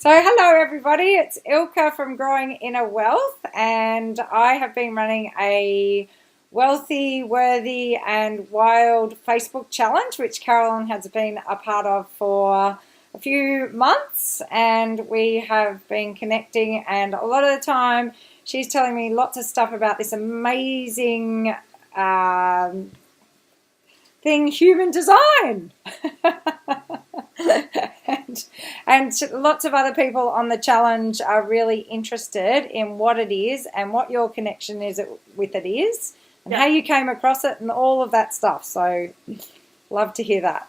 So, hello everybody, it's Ilka from Growing Inner Wealth, and I have been running a wealthy, worthy, and wild Facebook challenge, which Carolyn has been a part of for a few months, and we have been connecting. And a lot of the time, she's telling me lots of stuff about this amazing thing, human design. and lots of other people on the challenge are really interested in what it is and what your connection is with it is, and how you came across it and all of that stuff. So love to hear that.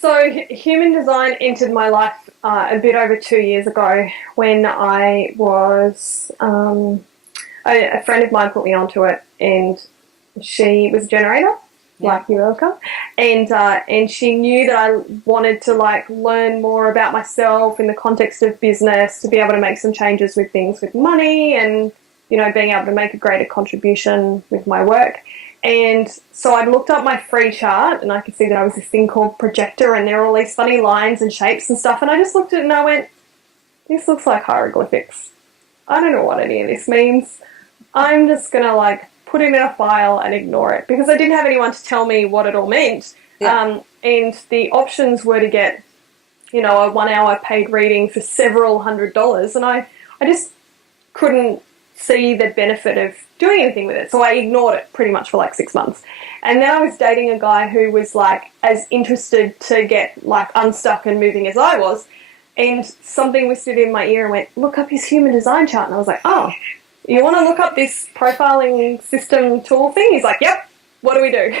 So human design entered my life a bit over 2 years ago when I was a friend of mine put me onto it, and she was a generator. Like you, Ilka, and she knew that I wanted to learn more about myself in the context of business, to be able to make some changes with things with money, and being able to make a greater contribution with my work. And so I looked up my free chart, and I could see that I was this thing called projector, and there are all these funny lines and shapes and stuff, and I just looked at it and I went, this looks like hieroglyphics. I don't know what any of this means. I'm just gonna put it in a file and ignore it, because I didn't have anyone to tell me what it all meant. And the options were to get, a 1 hour paid reading for several $100s, and I just couldn't see the benefit of doing anything with it. So I ignored it pretty much for 6 months. And then I was dating a guy who was as interested to get unstuck and moving as I was. And something whispered in my ear and went, look up his human design chart. And I was like, oh, you want to look up this profiling system tool thing? He's like, yep, what do we do?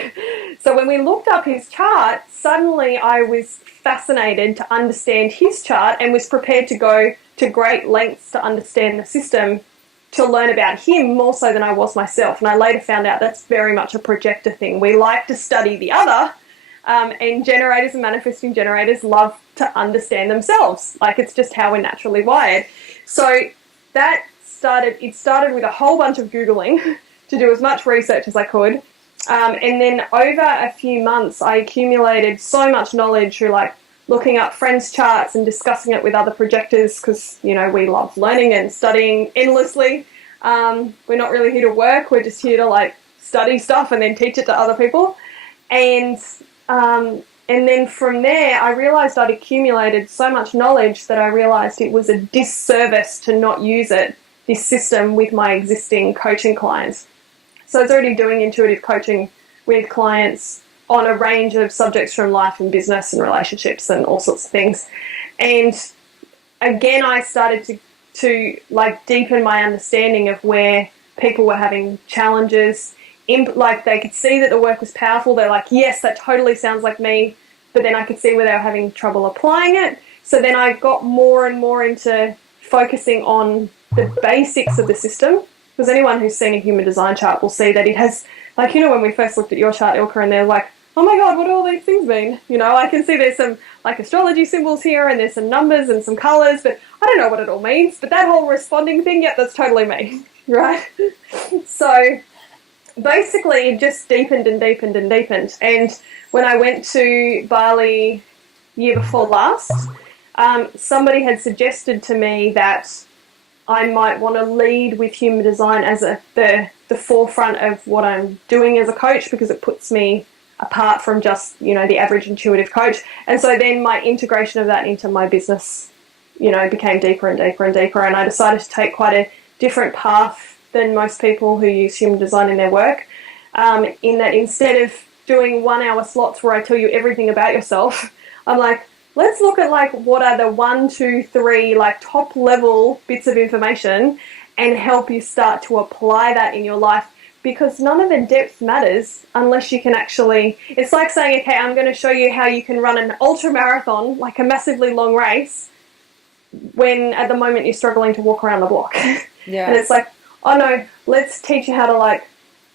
So when we looked up his chart, suddenly I was fascinated to understand his chart and was prepared to go to great lengths to understand the system, to learn about him more so than I was myself. And I later found out that's very much a projector thing. We like to study the other, and generators and manifesting generators love to understand themselves. It's just how we're naturally wired. So it started with a whole bunch of Googling to do as much research as I could. And then over a few months, I accumulated so much knowledge through looking up friends' charts and discussing it with other projectors, because, we love learning and studying endlessly. We're not really here to work. We're just here to study stuff and then teach it to other people. And then from there, I realized I'd accumulated so much knowledge that I realized it was a disservice to not use this system with my existing coaching clients. So I was already doing intuitive coaching with clients on a range of subjects from life and business and relationships and all sorts of things. And again, I started to deepen my understanding of where people were having challenges. They could see that the work was powerful. They're like, yes, that totally sounds like me. But then I could see where they were having trouble applying it. So then I got more and more into focusing on the basics of the system, because anyone who's seen a human design chart will see that it has, when we first looked at your chart, Ilka, and they're like, oh my God, what do all these things mean? I can see there's some astrology symbols here, and there's some numbers and some colours, but I don't know what it all means. But that whole responding thing, yeah, that's totally me, right? So basically it just deepened and deepened and deepened. And when I went to Bali year before last, somebody had suggested to me that I might want to lead with human design as the forefront of what I'm doing as a coach, because it puts me apart from just, the average intuitive coach. And so then my integration of that into my business, became deeper and deeper and deeper. And I decided to take quite a different path than most people who use human design in their work, in that instead of doing 1 hour slots where I tell you everything about yourself, I'm like, let's look at what are the 1, 2, 3 top level bits of information, and help you start to apply that in your life, because none of the depth matters unless you can actually, it's like saying, okay, I'm going to show you how you can run an ultra marathon, a massively long race, when at the moment you're struggling to walk around the block. Yeah. And it's like, oh no, let's teach you how to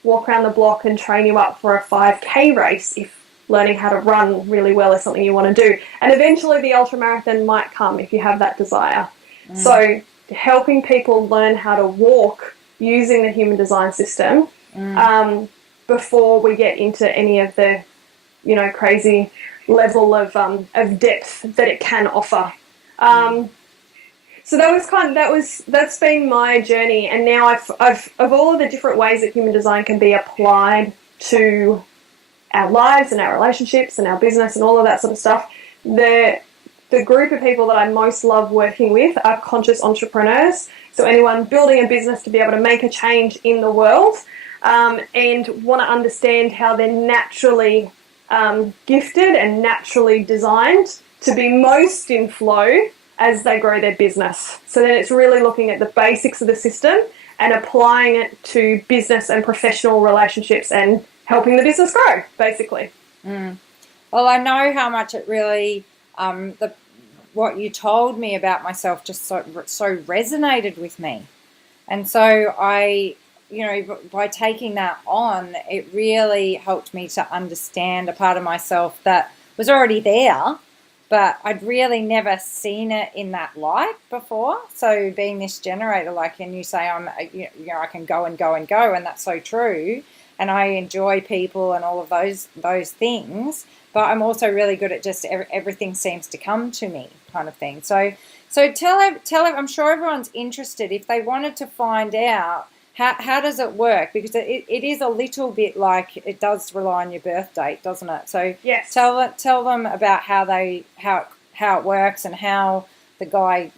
walk around the block and train you up for a 5K race, if learning how to run really well is something you want to do. And eventually the ultramarathon might come if you have that desire. So helping people learn how to walk using the human design system before we get into any of the, crazy level of depth that it can offer. So that's been my journey, and now I've of all of the different ways that human design can be applied to our lives and our relationships and our business and all of that sort of stuff. The group of people that I most love working with are conscious entrepreneurs. So anyone building a business to be able to make a change in the world, and want to understand how they're naturally gifted and naturally designed to be most in flow as they grow their business. So then it's really looking at the basics of the system and applying it to business and professional relationships and helping the business grow, basically. Well, I know how much it really, what you told me about myself just so resonated with me. And so I, by taking that on, it really helped me to understand a part of myself that was already there, but I'd really never seen it in that light before. So being this generator, and you say I can go and go and go, and that's so true. And I enjoy people and all of those things, but I'm also really good at just everything seems to come to me kind of thing. So tell him, I'm sure everyone's interested if they wanted to find out how does it work, because it is a little bit like it does rely on your birth date, doesn't it? So yes. Tell them about how it works and how the guy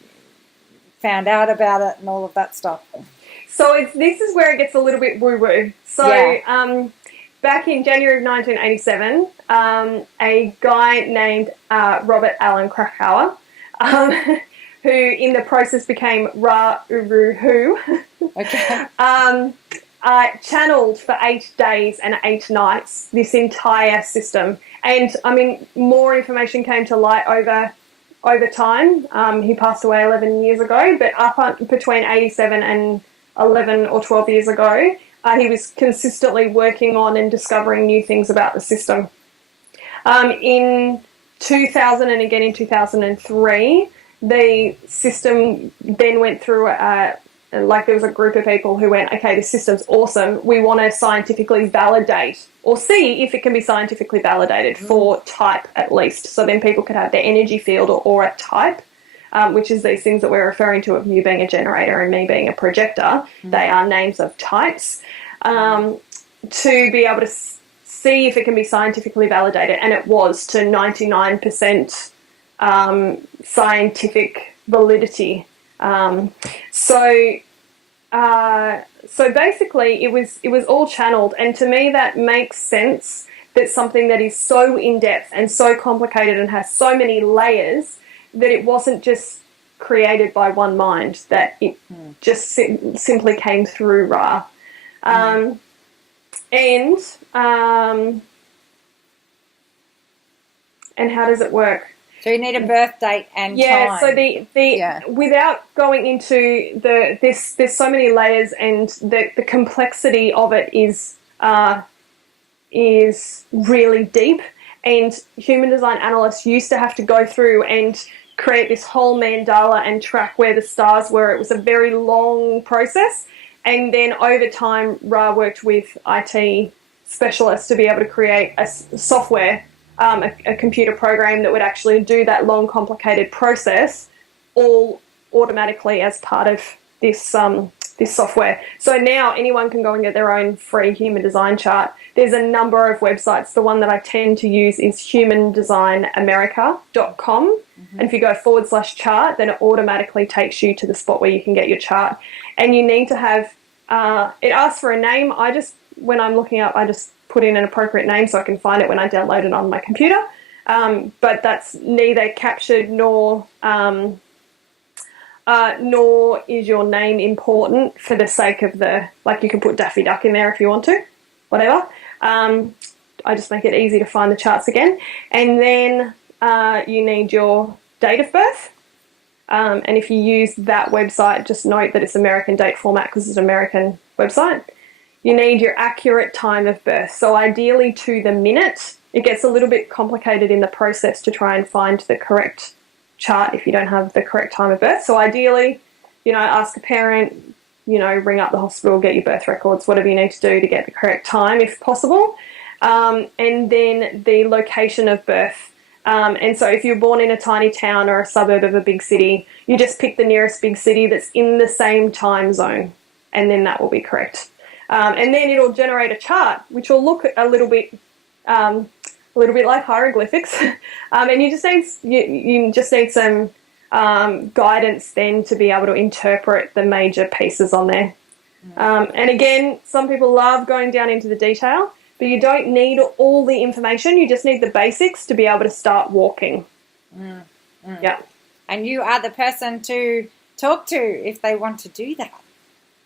found out about it and all of that stuff. So this is where it gets a little bit woo-woo. So back in January of 1987, a guy named Robert Alan Krakauer, who in the process became Ra Uru Hu, channeled for 8 days and 8 nights this entire system. And I mean, more information came to light over time. He passed away 11 years ago, but between 87 and 11 or 12 years ago, he was consistently working on and discovering new things about the system. In 2000 and again in 2003, the system then went through there was a group of people who went, okay, this system's awesome. We want to scientifically validate or see if it can be scientifically validated for type at least. So then people could have their energy field or aura type, which is these things that we're referring to of you being a generator and me being a projector. They are names of types, to be able to see if it can be scientifically validated. And it was to 99% scientific validity. So basically it was all channeled, and to me that makes sense, that something that is so in-depth and so complicated and has so many layers, that it wasn't just created by one mind, that it just simply came through Ra. And how does it work? So you need a birth date and time. So without going into there's so many layers, and the complexity of it is really deep. And human design analysts used to have to go through and create this whole mandala and track where the stars were. It was a very long process. And then over time, Ra worked with IT specialists to be able to create a software, a computer program that would actually do that long, complicated process all automatically as part of this this software. So now anyone can go and get their own free human design chart. There's a number of websites. The one that I tend to use is humandesignamerica.com. And if you go /chart, then it automatically takes you to the spot where you can get your chart. And you need to have, it asks for a name. When I'm looking up, I just put in an appropriate name so I can find it when I download it on my computer. But that's neither captured nor is your name important for the sake of you can put Daffy Duck in there if you want to, whatever. I just make it easy to find the charts again. And then you need your date of birth. And if you use that website, just note that it's American date format because it's an American website. You need your accurate time of birth. So ideally to the minute. It gets a little bit complicated in the process to try and find the correct chart if you don't have the correct time of birth. So ideally, ask a parent, ring up the hospital, get your birth records, whatever you need to do to get the correct time if possible. And then the location of birth. And so if you're born in a tiny town or a suburb of a big city, you just pick the nearest big city that's in the same time zone, and then that will be correct. And then it'll generate a chart, which will look a little bit like hieroglyphics. And you just need some guidance then to be able to interpret the major pieces on there. And again, some people love going down into the detail, but you don't need all the information. You just need the basics to be able to start walking. Yeah. And you are the person to talk to if they want to do that.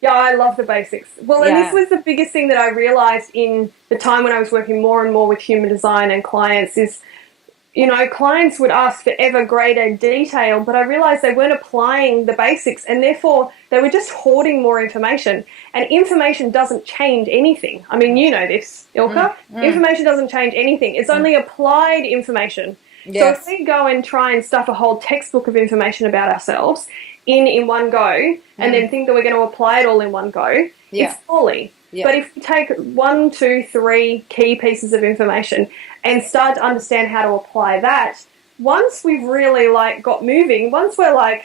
Yeah, I love the basics. Well, and this was the biggest thing that I realised in the time when I was working more and more with human design and clients is, you know, clients would ask for ever greater detail, but I realised they weren't applying the basics, and therefore they were just hoarding more information. And information doesn't change anything. I mean, you know this, Ilka. Information doesn't change anything. It's only applied information. Yes. So if we go and try and stuff a whole textbook of information about ourselves in one go, and then think that we're going to apply it all in one go, it's folly. But if we take 1, 2, 3 key pieces of information and start to understand how to apply that, once we've really got moving, once we're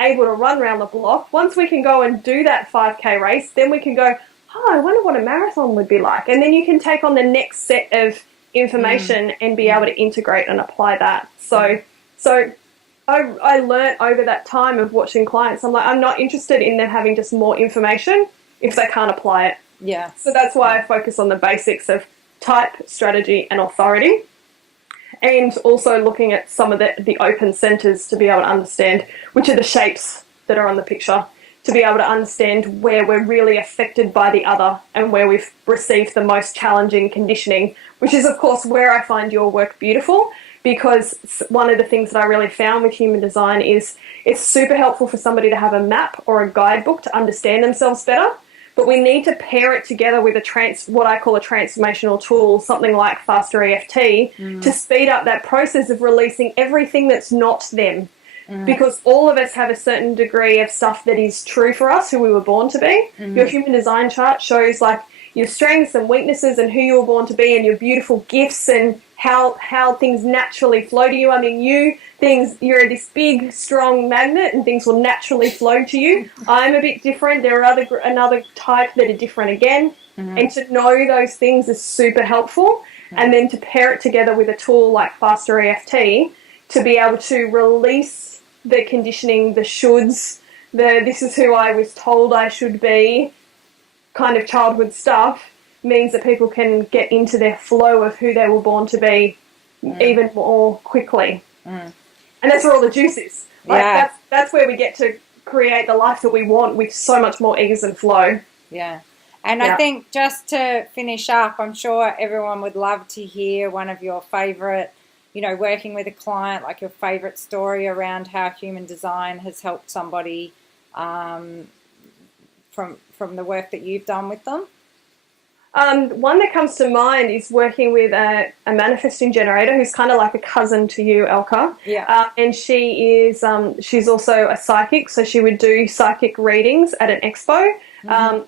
able to run around the block, once we can go and do that 5K race, then we can go, I wonder what a marathon would be like. And then you can take on the next set of information and be able to integrate and apply that. So I learnt over that time of watching clients, I'm not interested in them having just more information if they can't apply it. Yeah. So that's why I focus on the basics of type, strategy, and authority, and also looking at some of the open centres to be able to understand which are the shapes that are on the picture, to be able to understand where we're really affected by the other and where we've received the most challenging conditioning, which is, of course, where I find your work beautiful, because one of the things that I really found with human design is it's super helpful for somebody to have a map or a guidebook to understand themselves better. But we need to pair it together with what I call a transformational tool, something like Faster EFT, to speed up that process of releasing everything that's not them. Because all of us have a certain degree of stuff that is true for us, who we were born to be. Your human design chart shows your strengths and weaknesses and who you were born to be, and your beautiful gifts and how things naturally flow to you. I mean, you're this big, strong magnet, and things will naturally flow to you. I'm a bit different. There are another type that are different again. And to know those things is super helpful. And then to pair it together with a tool like Faster EFT to be able to release the conditioning, the shoulds, this is who I was told I should be kind of childhood stuff, means that people can get into their flow of who they were born to be even more quickly. And that's where all the juice is. That's where we get to create the life that we want with so much more ease and flow. Yeah. And I think just to finish up, I'm sure everyone would love to hear one of your favourite, working with a client, like your favourite story around how human design has helped somebody from the work that you've done with them. One that comes to mind is working with a manifesting generator who's kind of like a cousin to you, Elka. Yeah. And she's also a psychic, so she would do psychic readings at an expo,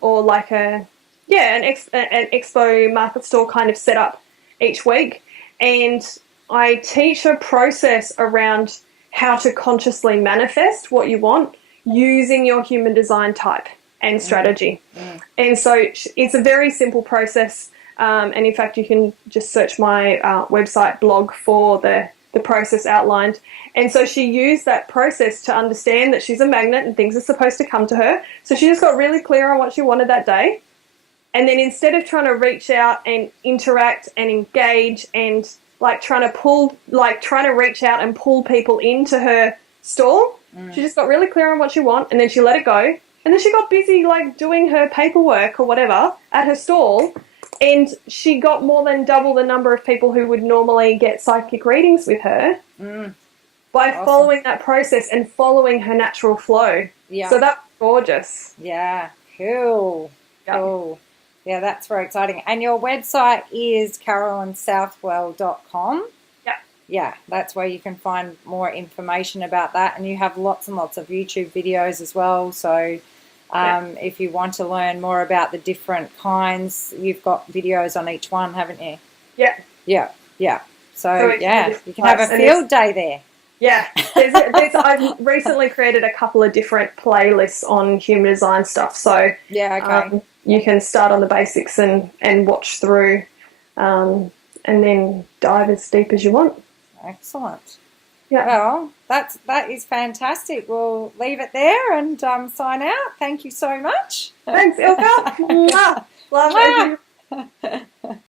or like an expo market stall kind of setup each week. And I teach a process around how to consciously manifest what you want using your human design type and strategy. And so it's a very simple process, and in fact you can just search my website blog for the process outlined. And so she used that process to understand that she's a magnet and things are supposed to come to her. So she just got really clear on what she wanted that day, and then instead of trying to reach out and interact and engage and trying to reach out and pull people into her stall, she just got really clear on what she wanted, and then she let it go. And then she got busy doing her paperwork or whatever at her stall, and she got more than double the number of people who would normally get psychic readings with her by following that process and following her natural flow. Yeah. So that's gorgeous. Yeah, cool. Yep. Cool. Yeah, that's very exciting. And your website is carolinsouthwell.com. Yeah, that's where you can find more information about that. And you have lots and lots of YouTube videos as well. So if you want to learn more about the different kinds, you've got videos on each one, haven't you? Yeah. Yeah. So it's yeah, a you can have a field day there. Yeah, I've recently created a couple of different playlists on human design stuff. So yeah, okay. You can start on the basics and watch through, and then dive as deep as you want. Excellent. Yeah. Well, that is fantastic. We'll leave it there and sign out. Thank you so much. Thanks, Ilka. Love Mwah. every